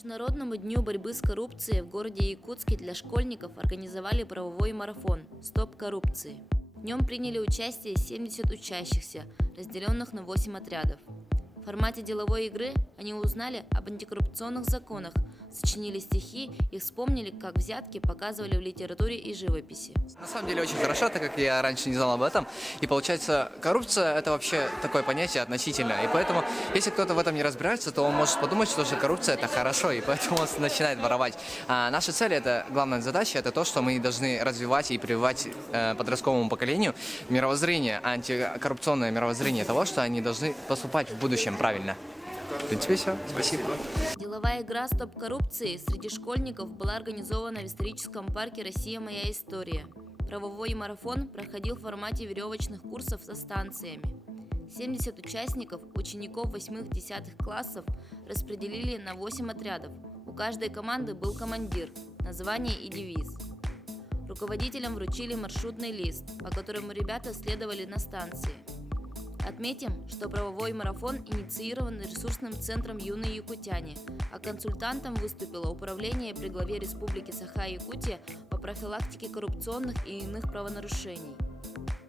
Международному дню борьбы с коррупцией в городе Якутске для школьников организовали правовой марафон «Стоп коррупции». В нем приняли участие 70 учащихся, разделенных на 8 отрядов. В формате деловой игры они узнали об антикоррупционных законах, сочинили стихи и вспомнили, как взятки показывали в литературе и живописи. На самом деле очень хорошо, так как я раньше не знал об этом. И получается, коррупция – это вообще такое понятие относительное. И поэтому, если кто-то в этом не разбирается, то он может подумать, что же коррупция – это хорошо, и поэтому он начинает воровать. А наша цель – это главная задача, это то, что мы должны развивать и прививать подростковому поколению мировоззрение, антикоррупционное мировоззрение того, что они должны поступать в будущем правильно. В принципе, все. Спасибо. Деловая игра «Стоп коррупции» среди школьников была организована в историческом парке «Россия. Моя история». Правовой марафон проходил в формате веревочных курсов со станциями. 70 участников, учеников 8-10 классов, распределили на 8 отрядов. У каждой команды был командир, название и девиз. Руководителям вручили маршрутный лист, по которому ребята следовали на станции. Отметим, что правовой марафон инициирован ресурсным центром «Юные якутяне», а консультантом выступило Управление при главе Республики Саха-Якутия по профилактике коррупционных и иных правонарушений.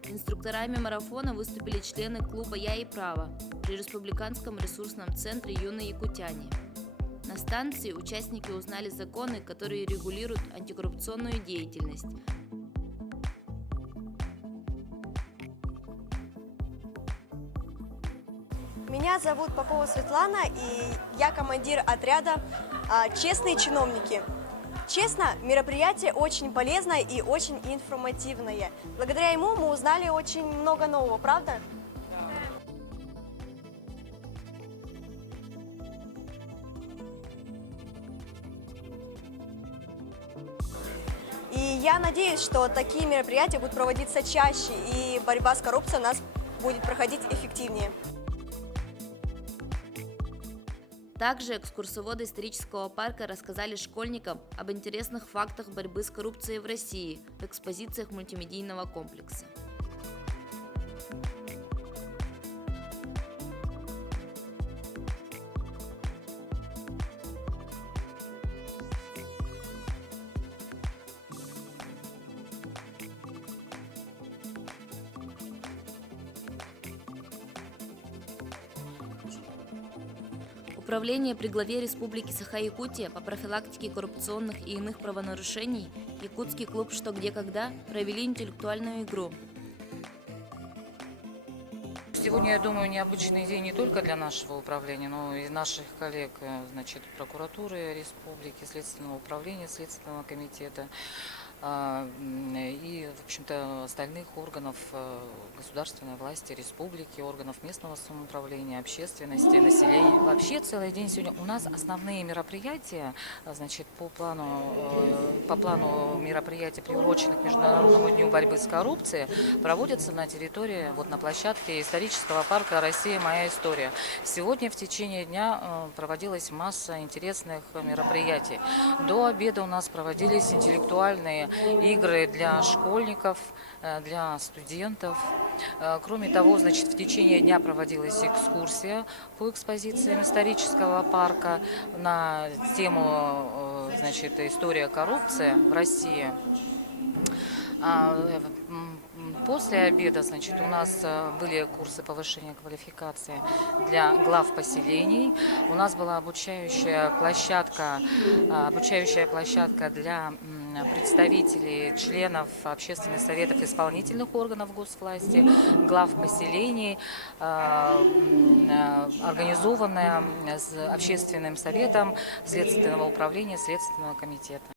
Инструкторами марафона выступили члены клуба «Я и право» при Республиканском ресурсном центре «Юные якутяне». На станции участники узнали законы, которые регулируют антикоррупционную деятельность. Меня зовут Попова Светлана, и я командир отряда «Честные чиновники». Честно, мероприятие очень полезное и очень информативное. Благодаря ему мы узнали очень много нового, правда? И я надеюсь, что такие мероприятия будут проводиться чаще, и борьба с коррупцией у нас будет проходить эффективнее. Также экскурсоводы исторического парка рассказали школьникам об интересных фактах борьбы с коррупцией в России в экспозициях мультимедийного комплекса. Управление при главе Республики Саха-Якутия по профилактике коррупционных и иных правонарушений Якутский клуб «Что, где, когда» провели интеллектуальную игру. Сегодня, я думаю, необычный день не только для нашего управления, но и наших коллег, значит, прокуратуры республики, Следственного управления, Следственного комитета и, в общем-то, остальных органов государственной власти, республики, органов местного самоуправления, общественности, населения. Вообще целый день сегодня у нас основные мероприятия, значит, по плану мероприятий, приуроченных к Международному дню борьбы с коррупцией, проводятся на территории, вот на площадке исторического парка «Россия. Моя история». Сегодня в течение дня проводилась масса интересных мероприятий. До обеда у нас проводились интеллектуальные игры для школьников, для студентов. Кроме того, значит, в течение дня проводилась экскурсия по экспозициям исторического парка на тему, значит, «История коррупции в России». После обеда, значит, у нас были курсы повышения квалификации для глав поселений. У нас была обучающая площадка для представителей, членов общественных советов исполнительных органов госвласти, глав поселений, организованная с общественным советом Следственного управления, Следственного комитета.